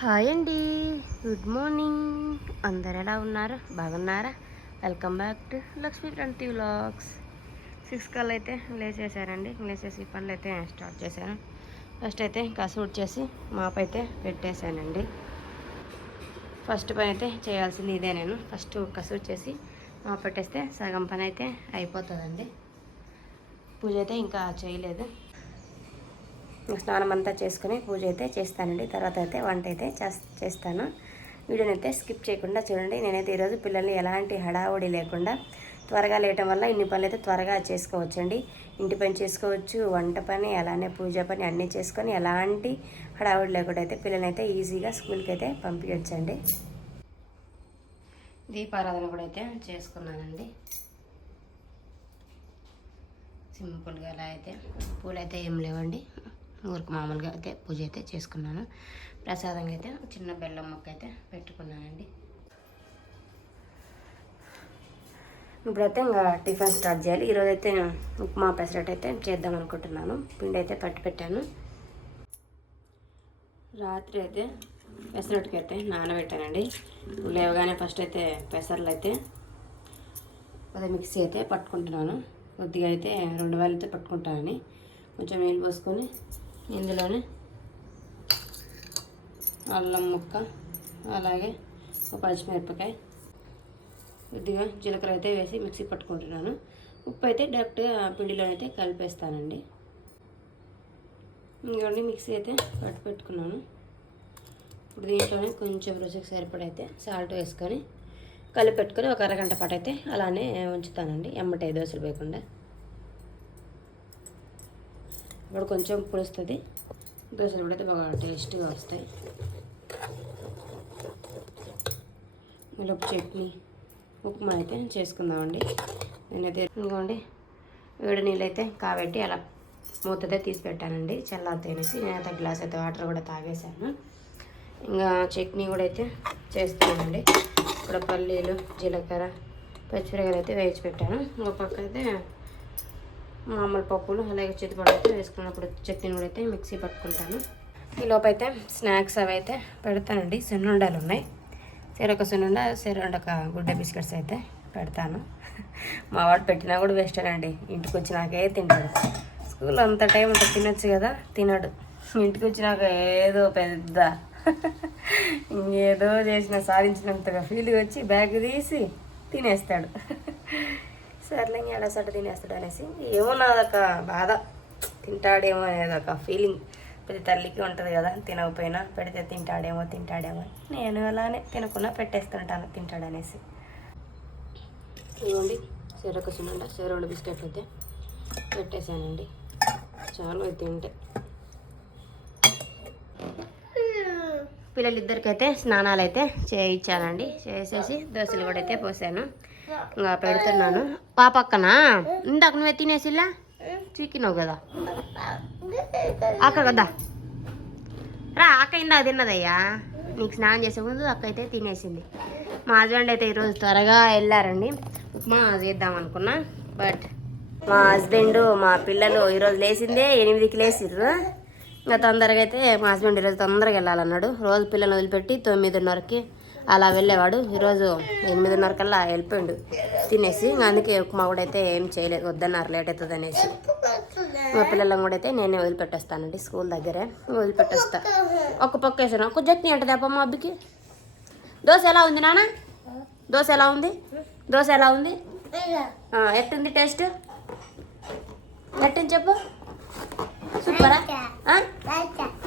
Hi అండి, good morning. అందరు ఎలా ఉన్నారు? బాగున్నారా? Welcome back to Lakshmi twenty vlogs. 6 కల్లా అయితే లేచేసానండి. లేచేసి పనులు అయితే స్టార్ట్ చేశాను. ఫస్ట్ అయితే కసూట్ చేసి మాప్ అయితే పెట్టేశానండి. ఫస్ట్ పని అయితే చేయాల్సింది ఇదే. నేను ఫస్ట్ కసూట్ చేసి మాప్ పెట్టేస్తే సగం పని అయితే అయిపోతుందండి. పూజ అయితే ఇంకా చేయలేదు. స్నానం అంతా చేసుకుని పూజ అయితే చేస్తానండి. తర్వాత అయితే వంట అయితే చేస్తాను. వీడియోని అయితే స్కిప్ చేయకుండా చూడండి. నేనైతే ఈరోజు పిల్లల్ని ఎలాంటి హడావుడి లేకుండా త్వరగా లేయటం వల్ల ఇన్ని పనులు అయితే త్వరగా చేసుకోవచ్చండి. ఇంటి పని చేసుకోవచ్చు, వంట పని, అలానే పూజ పని అన్నీ చేసుకొని ఎలాంటి హడావుడి లేకుండా అయితే పిల్లల్ని అయితే ఈజీగా స్కూల్కి అయితే పంపించండి. దీపారాధన కూడా అయితే చేసుకున్నానండి. సింపుల్గా అలా అయితే పూలు అయితే ఏం లేవండి. ఊరికి మామూలుగా అయితే పూజ అయితే చేసుకున్నాను. ప్రసాదంగా అయితే చిన్న బెల్లం మొక్క అయితే పెట్టుకున్నానండి. ఇప్పుడైతే ఇంకా టిఫిన్ స్టార్ట్ చేయాలి. ఈరోజు అయితే ఉప్మా పెసరట్ అయితే చేద్దాం అనుకుంటున్నాను. పిండి అయితే పట్టి పెట్టాను. రాత్రి అయితే పెసరట్టుకి అయితే నానబెట్టానండి. లేవగానే ఫస్ట్ అయితే పెసర్లు అయితే అదే మిక్సీ అయితే పట్టుకుంటున్నాను. కొద్దిగా అయితే 2 వేలతో పట్టుకుంటానని కొంచెం నీళ్ళు పోసుకొని ఇందులోనే అల్లం ముక్క, అలాగే ఒక పచ్చిమిరపకాయ, కొద్దిగా జీలకర్ర అయితే వేసి మిక్సీ పట్టుకుంటున్నాను. ఉప్పు అయితే డైరెక్ట్గా పిండిలోనైతే కలిపేస్తానండి. ఇంకోండి మిక్సీ అయితే పెట్టుకున్నాను. ఇప్పుడు దీంట్లోనే కొంచెం రుచికి సరిపడైతే సాల్ట్ వేసుకొని కలిపెట్టుకొని ఒక అరగంట పాటు అయితే అలానే ఉంచుతానండి. ఎమ్మటే దోశలు వేయకుండా. ఇప్పుడు కొంచెం పులుస్తుంది. దోశలు కూడా అయితే బాగా టేస్ట్గా వస్తాయి. మిరప చట్నీ, ఉప్మా అయితే చేసుకుందామండి. నేనైతే ఇంకోండి వేడి నీళ్ళు అయితే కాబెట్టి అలా మూతతే తీసి పెట్టానండి చల్లారితేనేసి. నేనైతే గ్లాస్ అయితే వాటర్ కూడా తాగేసాను. ఇంకా చట్నీ కూడా అయితే చేస్తున్నానండి. ఇప్పుడు పల్లీలు, జీలకర్ర, పచ్చిమిరపకాయలు అయితే వేయించి పెట్టాను. ఒక పక్క అయితే మామూలు పప్పులు, అలాగే చిత్తిపండు అయితే వేసుకున్నప్పుడు చట్నీని కూడా అయితే మిక్సీ పట్టుకుంటాను. ఈ లోపైతే స్నాక్స్ అవి అయితే పెడతానండి. సున్నుండాలు ఉన్నాయి. ఒక సున్నుండ, ఒక గుడ్డ బిస్కెట్స్ అయితే పెడతాను. మా వాడు పెట్టినా కూడా వేస్టేనండి. ఇంటికి వచ్చినాకే తింటాడు. స్కూల్లో అంత టైం ఉంటుంది, తినొచ్చు కదా, తినడు. ఇంటికి వచ్చినాక ఏదో పెద్ద ఇంకేదో చేసిన సాధించినంతగా ఫీల్గా వచ్చి బ్యాగ్ తీసి తినేస్తాడు. సర్లే ఎడసట తినేస్తాడు అనేసి ఏమో నాదొక బాధ. తింటాడేమో అనేదొక ఫీలింగ్ ప్రతి తల్లికి ఉంటుంది కదా. తినకపోయినా పెడితే తింటాడేమో నేను అలానే తినకుండా పెట్టేస్తుంటాను తింటాడనేసి. ఇవ్వండి ఒక సున్నుండ, 2 బిస్కెట్లు అయితే పెట్టేశానండి. చాలు అవి తింటే. పిల్లలిద్దరికైతే స్నానాలు అయితే చేయించానండి. చేసేసి దోశలు కూడా అయితే పోసాను. ఇంకా పెడుతున్నాను. పాపక్కనా ఇందాక నువ్వే తినేసిలా చీకినావు కదా అక్క కదా రా. అక్క ఇందాక తిన్నదయ్యా. నీకు స్నానం చేసే ముందు అక్క అయితే తినేసింది. మా హస్బెండ్ అయితే ఈరోజు త్వరగా వెళ్ళారండి. ఉప్మా చేద్దాం అనుకున్నా. బట్ మా హస్బెండ్ మా పిల్లలు ఈరోజు లేచిందే 8కి లేచిర్రు. ఇంకా తొందరగా అయితే మా హస్బెండ్ ఈరోజు తొందరగా వెళ్ళాలన్నాడు. రోజు పిల్లల్ని వదిలిపెట్టి 9:30కి అలా వెళ్ళేవాడు. ఈరోజు 8:30 కల్లా వెళ్ళిపోయాడు తినేసి. ఇంకా అందుకే ఉప్మా కూడా అయితే ఏం చేయలేదు, వద్దన్నారు లేట్ అవుతుంది అనేసి. మా పిల్లలను కూడా అయితే నేనే వదిలిపెట్టేస్తానండి. స్కూల్ దగ్గరే వదిలిపెట్టేస్తా. ఒక పక్క వేసాను. ఒక చట్నీ అంటది అప్ప మా అబ్బికి. దోశ ఎలా ఉంది నాన్న? దోశ ఎలా ఉంది? ఎట్టుంది టేస్ట్? ఎట్టుంది చెప్పు.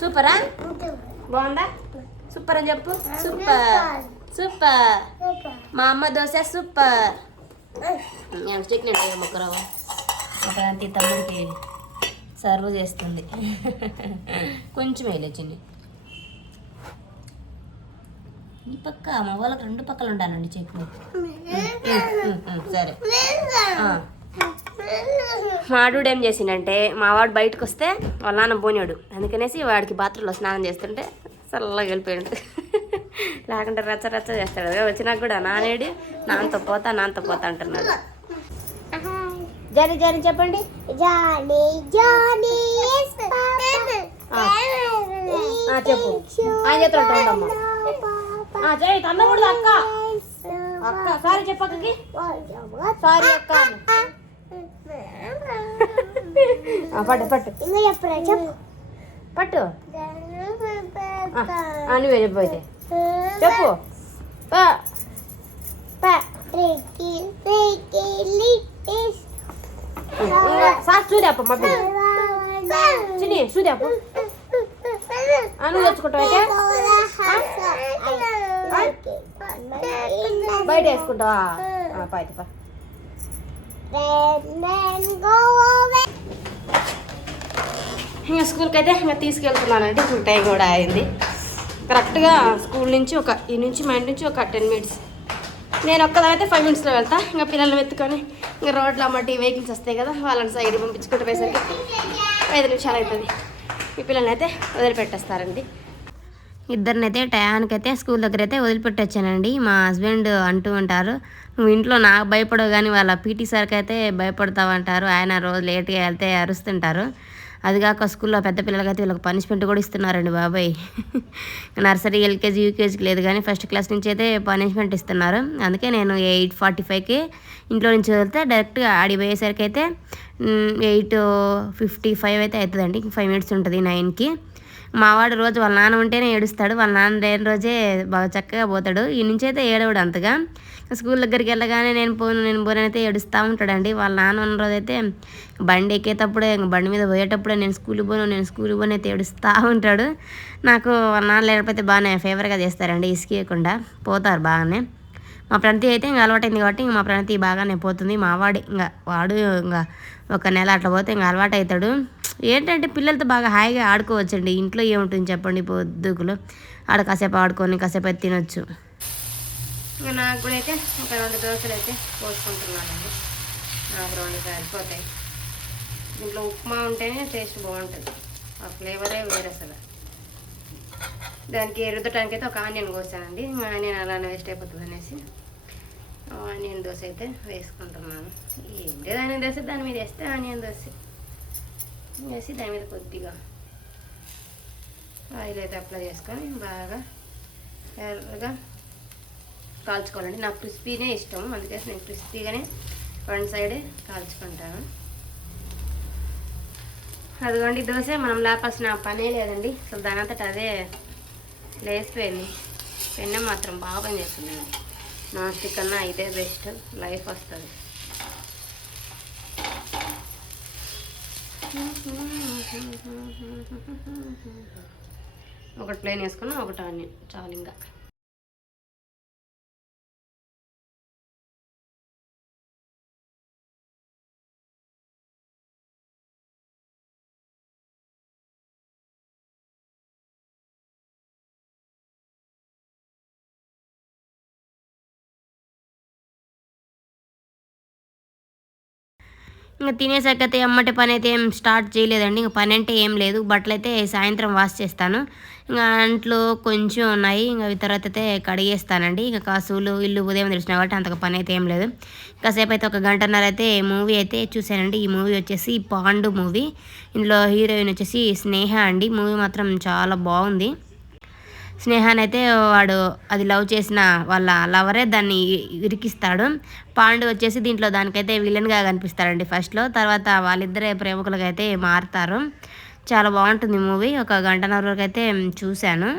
సూపరా? బాగుందా? సూపర్ అని చెప్పు. సూపర్. మా అమ్మ దోశ సూపర్. చట్నీ అంటే మొక్కరావు ఒక తమ్ముడికి సర్వ్ చేస్తుంది. కొంచెం వేయలే చిన్ని. ఈ పక్క మా వాళ్ళకి 2 పక్కలు ఉండాలండి చట్నీ. సరే. మావాడు ఏం చేసిండంటే, మావాడు బయటకు వస్తే వాళ్ళ నాన్న పోనాడు. అందుకనేసి వాడికి బాత్రూంలో స్నానం చేస్తుంటే చల్లగా వెళ్ళిపోయాడు. లేకుంటే రచ్చ చేస్తాడు. వచ్చినాక కూడా నానేడి నాన్నతో పోతా అంటున్నాడు. జానీ చెప్పండి. చెప్పు ఆయన చేతులు ఉండమ్మా చేయి తన్నకూడదు అక్క అక్క సారీ చెప్పక్కకి సారీ అక్క పట్టు పట్టు పట్టు నువ్వే చెప్పు అయితే చెప్పు సార్ చూదేప్ప మబ్బి చిన్ని చూదేప్ప నువ్వు తెచ్చుకుంటావు అయితే బయట వేసుకుంటావా పాయితే పా ఇంకా స్కూల్కి అయితే ఇంకా తీసుకెళ్తున్నానండి ఫుల్ టైం కూడా అయింది కరెక్ట్గా స్కూల్ నుంచి ఈ నుంచి మా ఇంటి నుంచి ఒక 10 మినిట్స్ నేను ఒక్కదానైతే 5 మినిట్స్లో వెళ్తా ఇంకా పిల్లల్ని వెతుకొని ఇంకా రోడ్లో మట్టి వెహికల్స్ వస్తాయి కదా వాళ్ళని సైడ్ పంపించుకుంటూ పోయేసరికి 5 నిమిషాలు అవుతుంది ఈ పిల్లల్ని అయితే వదిలిపెట్టేస్తారండి ఇద్దరినైతే టయానికైతే స్కూల్ దగ్గర అయితే వదిలిపెట్టొచ్చానండి మా హస్బెండ్ అంటూ ఉంటారు నువ్వు ఇంట్లో నాకు భయపడవు కానీ వాళ్ళ పీటీ సార్కి అయితే భయపడతావంటారు ఆయన రోజు లేట్గా వెళ్తే అరుస్తుంటారు అది కాక స్కూల్లో పెద్ద పిల్లలకైతే వీళ్ళకి పనిష్మెంట్ కూడా ఇస్తున్నారండి బాబాయ్ నర్సరీ ఎల్కేజీ యూకేజీకి లేదు కానీ ఫస్ట్ క్లాస్ నుంచి అయితే పనిష్మెంట్ ఇస్తున్నారు అందుకే నేను 8:45కి ఇంట్లో నుంచి వెళ్తే డైరెక్ట్గా ఆడి పోయేసరికి అయితే 8:55 అయితే అవుతుందండి 5 మినిట్స్ ఉంటుంది 9కి మావాడు రోజు వాళ్ళ నాన్న ఉంటేనే ఏడుస్తాడు వాళ్ళ నాన్న లేని రోజే బాగా చక్కగా పోతాడు ఈ నుంచి అయితే ఏడవడు అంతగా స్కూల్ దగ్గరికి వెళ్ళగానే నేను పోను అయితే ఏడుస్తూ ఉంటాడండి వాళ్ళ నాన్న ఉన్న రోజు అయితే బండి ఎక్కేటప్పుడే బండి మీద పోయేటప్పుడే నేను స్కూల్కి పోను అయితే ఏడుస్తూ ఉంటాడు నాకు వాళ్ళ నాన్న లేకపోతే బాగానే ఫేవర్గా చేస్తారండి ఇసుకేయకుండా పోతారు బాగానే మా ప్రణతి అయితే ఇంకా అలవాటైంది కాబట్టి ఇంకా మా ప్రణతి బాగానే పోతుంది మావాడు వాడు ఇంకా 1 నెల అట్లా పోతే ఇంకా అలవాటు అవుతాడు ఏంటంటే పిల్లలతో బాగా హాయిగా ఆడుకోవచ్చండి ఇంట్లో ఏముంటుంది చెప్పండి పొద్దుకులు ఆడ కాసేపు ఆడుకొని కాసేపు అయితే తినొచ్చు ఇంకా నాకు కూడా అయితే ఒక 2 దోశలు అయితే పోసుకుంటున్నానండి నాకు 2 సరిపోతాయి దీంట్లో ఉప్మా ఉంటేనే టేస్ట్ బాగుంటుంది ఆ ఫ్లేవరే వేరే అసలు దానికి రుద్దటానికి అయితే ఒక ఆనియన్ కోసానండి ఆనియన్ అలానే వేస్ట్ అయిపోతుంది అనేసి ఆనియన్ దోశ అయితే వేసుకుంటున్నాను ఏం లేదు ఆనియన్ దోశ దాని మీద వేస్తే ఆనియన్ దోశ వేసి దాని మీద కొద్దిగా ఆయిల్ అయితే అప్లై చేసుకొని బాగా ఎర్రగా కాల్చుకోవాలండి నాకు క్రిస్పీనే ఇష్టం అందుకే నేను క్రిస్పీగానే ఫ్రంట్ సైడే కాల్చుకుంటాను అదిగోండి దోశ మనం లేపాల్సిన పనే లేదండి అసలు దాని అంతటా అదే లేసిపోయింది పెన్నం మాత్రం బాగా పనిచేస్తుందండి నాన్ స్టిక్ కన్నా ఇదే బెస్ట్ లైఫ్ వస్తుంది ఒకటి ప్లేన్ వేసుకున్నా ఒకటి ఆనియన్ చాలు ఇంకా ఇంకా తినేసాకైతే అమ్మటి పని అయితే ఏం స్టార్ట్ చేయలేదండి ఇంకా పని అంటే ఏం లేదు బట్టలు అయితే సాయంత్రం వాష్ చేస్తాను ఇంకా అంట్లో కొంచెం ఉన్నాయి ఇంకా తర్వాత అయితే కడిగేస్తానండి ఇంకా కాసులు ఇల్లు ఉదయం తెలిసిన కాబట్టి అంతగా పని అయితే ఏం లేదు కాసేపు అయితే 1 గంటన్నర అయితే మూవీ అయితే చూశానండి ఈ మూవీ వచ్చేసి పాండు మూవీ ఇందులో హీరోయిన్ వచ్చేసి స్నేహ అండి మూవీ మాత్రం చాలా బాగుంది స్నేహాన్ని అయితే వాడు అది లవ్ చేసిన వాళ్ళ లవరే దాన్ని ఇరికిస్తాడు పాండు వచ్చేసి దీంట్లో దానికైతే విలన్గా కనిపిస్తాడండి ఫస్ట్లో తర్వాత వాళ్ళిద్దరే ప్రేమికులుగా అయితే మారుతారు చాలా బాగుంటుంది మూవీ 1 గంటన్నర వరకు అయితే చూశాను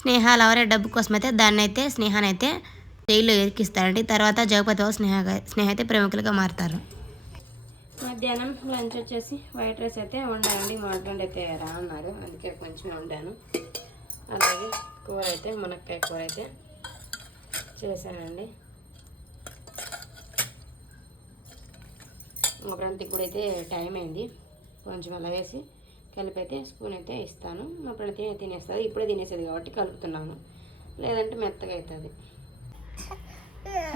స్నేహ లవరే డబ్బు కోసం అయితే దాన్ని అయితే స్నేహాన్ని అయితే జైల్లో ఇరికిస్తాడండి తర్వాత జగపతి స్నేహ అయితే ప్రేమికులుగా మారుతారు మధ్యాహ్నం లంచ్ వచ్చేసి వైట్ రైస్ అయితే వండానండి మా హస్బెండ్ అయితే రా అన్నారు అందుకే కొంచెం వండాను అలాగే కూర అయితే మునక్కాయ కూర అయితే చేశానండి మా ప్రణతికి కూడా అయితే టైం అయింది కొంచెం అలా వేసి కలిపి అయితే స్పూన్ అయితే ఇస్తాను మా ప్రణతి తినేస్తుంది ఇప్పుడే తినేసేది కాబట్టి కలుపుతున్నాను లేదంటే మెత్తగా అవుతుంది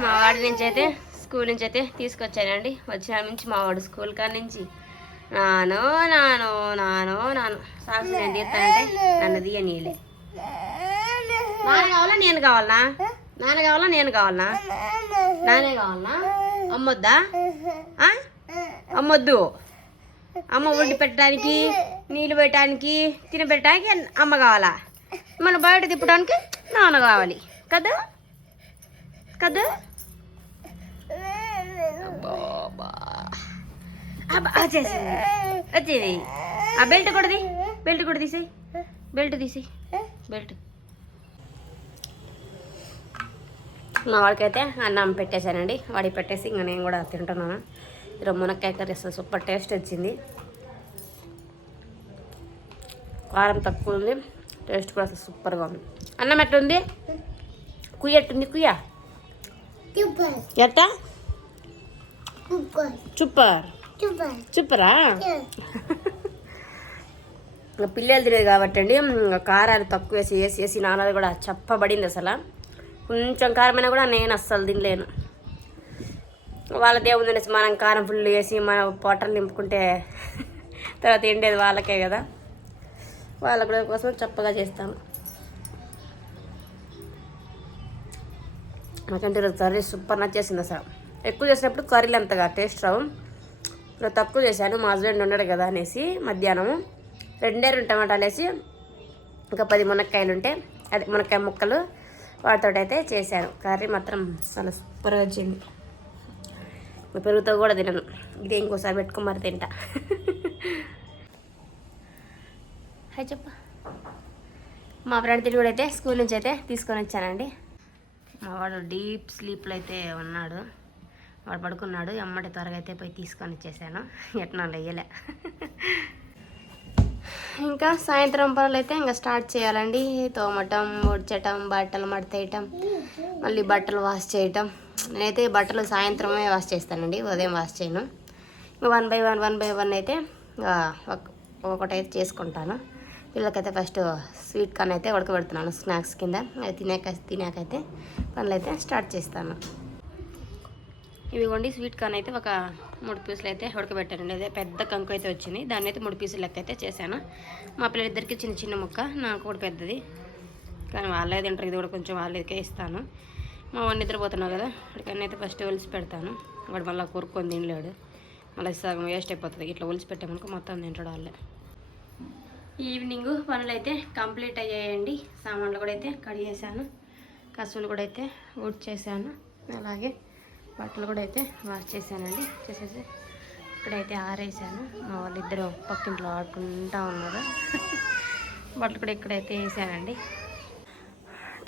మా వాడి నుంచి అయితే స్కూల్ నుంచి అయితే తీసుకొచ్చానండి వచ్చిన నుంచి మా వాడు స్కూల్ కాడ నుంచి nano nano nano nano socks నేను తీస్తానంటే నన్ను తీయనీయలే నాన్న కావాలా నేను కావాలనా నాన్న కావాలా నేను కావాలనా నానే కావాలనా అమ్మొద్దా అమ్మొద్దు అమ్మ వండి పెట్టడానికి నీళ్ళు పెట్టడానికి తినబెట్టడానికి అమ్మ కావాలా, మన బయట తిప్పడానికి నాన్న కావాలి కదా కదా. వచ్చేది ఆ బెల్ట్ కూడా బెల్ట్ కూడా తీసేయి, బెల్ట్ తీసేయి, బెల్ట్. మా వాడికైతే అన్నం పెట్టేశానండి, వాడికి పెట్టేసి ఇంకా నేను కూడా తింటున్నాను. ఈరోజు మునక్కాయ కర్రీ అసలు సూపర్ టేస్ట్ వచ్చింది, కారం తక్కువ ఉంది, టేస్ట్ కూడా అసలు సూపర్గా ఉంది. అన్నం ఎట్టుంది, కుయ్య ఎట్టుంది, కుయ్య ఎట్టా సూపర్ సూపరా. పిల్లలు తినేది కాబట్టి అండి కారాలు తక్కువ వేసి వేసి వేసి నాన్నది కూడా చెప్పబడింది. అసలు కొంచెం కారమైనా కూడా నేను అస్సలు తినలేను. వాళ్ళ దేవుంది అనేసి మనం కారం ఫుల్ వేసి మన పొట్టలు నింపుకుంటే తర్వాత ఎండేది వాళ్ళకే కదా, వాళ్ళ కూడా కోసం చప్పగా చేస్తాను. నాకంటే ఈరోజు కర్రీ సూపర్ నచ్చేసింది. అసలు ఎక్కువ చేసినప్పుడు కర్రీలు అంతగా టేస్ట్ రావు. ఇప్పుడు తక్కువ చేశాను, మా హస్బెండ్ ఉన్నాడు కదా అనేసి మధ్యాహ్నము 2 టమాటాలు వేసి ఇంకా 10 మునక్కాయలు ఉంటే అదే మునక్కాయ ముక్కలు వాటితో అయితే చేశాను. కర్రీ మాత్రం చాలా సూపర్గా వచ్చింది. పెరుగుతో కూడా తినను, ఇదే ఇంకోసారి పెట్టుకో మరి తింటా. హాయ్ చెప్ప. మా ఫ్రెండ్ తిరిగి కూడా అయితే స్కూల్ నుంచి అయితే తీసుకొని వచ్చానండి. మా వాడు డీప్ స్లీప్లో అయితే ఉన్నాడు, వాడు పడుకున్నాడు. అమ్మటి త్వరగా అయితే పోయి తీసుకొని వచ్చేసాను, ఎట్లా వెయ్యలే. ఇంకా సాయంత్రం పనులు అయితే ఇంకా స్టార్ట్ చేయాలండి. తోమటం, ముడ్చటం, బట్టలు మడతేయటం, మళ్ళీ బట్టలు వాష్ చేయటం. నేనైతే బట్టలు సాయంత్రమే వాష్ చేస్తానండి, ఉదయం వాష్ చేయను. ఇంకా 1 బై 1 అయితే ఒక్కొక్కటైతే చేసుకుంటాను. పిల్లలకైతే ఫస్ట్ స్వీట్ కార్న్ అయితే ఉడకబెడుతున్నాను స్నాక్స్ కింద. అది తినాకైతే పనులు అయితే స్టార్ట్ చేస్తాను. ఇవిగోండి స్వీట్ కార్న్ అయితే ఒక 3 పీసులు అయితే ఉడకబెట్టానండి. అదే పెద్ద కంకు అయితే వచ్చింది, దాన్ని అయితే 3 పీసులు లెక్క అయితే చేశాను. మా పిల్లలిద్దరికి చిన్న చిన్న ముక్క, నాకు కూడా పెద్దది, కానీ వాళ్ళే తింటారు. ఇది కూడా కొంచెం వాళ్ళకే ఇస్తాను. మా వాడిని నిద్రపోతున్నావు కదా, వాడికన్నీ అయితే ఫస్ట్ ఒలిసి పెడతాను. వాడు మళ్ళీ కొరుక్కొని తినలేడు, మళ్ళీ సగం వేస్ట్ అయిపోతుంది. ఇట్లా ఒలిసి పెట్టామనుకో మొత్తం తింటాడు వాళ్ళే. ఈవినింగ్ పనులు అయితే కంప్లీట్ అయ్యాయండి. సామాన్లు కూడా అయితే కడిగేసాను, కసువులు కూడా అయితే ఊడ్చేసాను, అలాగే బట్టలు కూడా అయితే వాష్ చేశానండి. చేసేసి ఇక్కడైతే ఆరేసాను. మా వాళ్ళిద్దరూ పక్కింట్లో ఆడుకుంటూ ఉన్నారు. బట్టలు కూడా ఇక్కడైతే వేసానండి.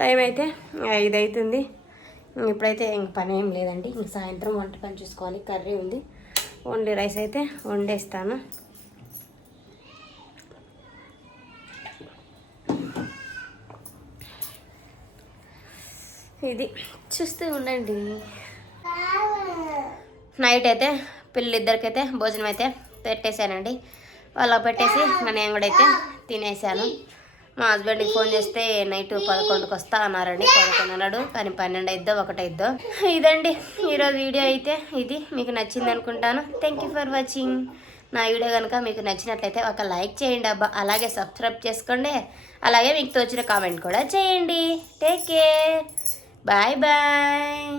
టైం అయితే 5 అవుతుంది. ఇప్పుడైతే ఇంక పని ఏం లేదండి, ఇంక సాయంత్రం వంట పని చూసుకోవాలి. కర్రీ ఉంది, ఓన్లీ రైస్ అయితే వండేస్తాను. ఇది చూస్తూ ఉండండి. నైట్ అయితే పిల్లలిద్దరికైతే భోజనం అయితే పెట్టేశానండి. వాళ్ళకి పెట్టేసి నేను కూడా అయితే తినేసాను. మా హస్బెండ్కి ఫోన్ చేస్తే నైట్ 11కి వస్తా అన్నారండి. 11 అన్నాడు, కానీ 12 అయిద్దో 1 అయిద్దో. ఇదండి ఈరోజు వీడియో అయితే. ఇది మీకు నచ్చింది అనుకుంటాను. Thank you for watching. నా వీడియో కనుక మీకు నచ్చినట్లయితే ఒక లైక్ చేయండి అబ్బా, అలాగే సబ్స్క్రైబ్ చేసుకోండి, అలాగే మీకు తోచిన కామెంట్ కూడా చేయండి. Take care, bye bye.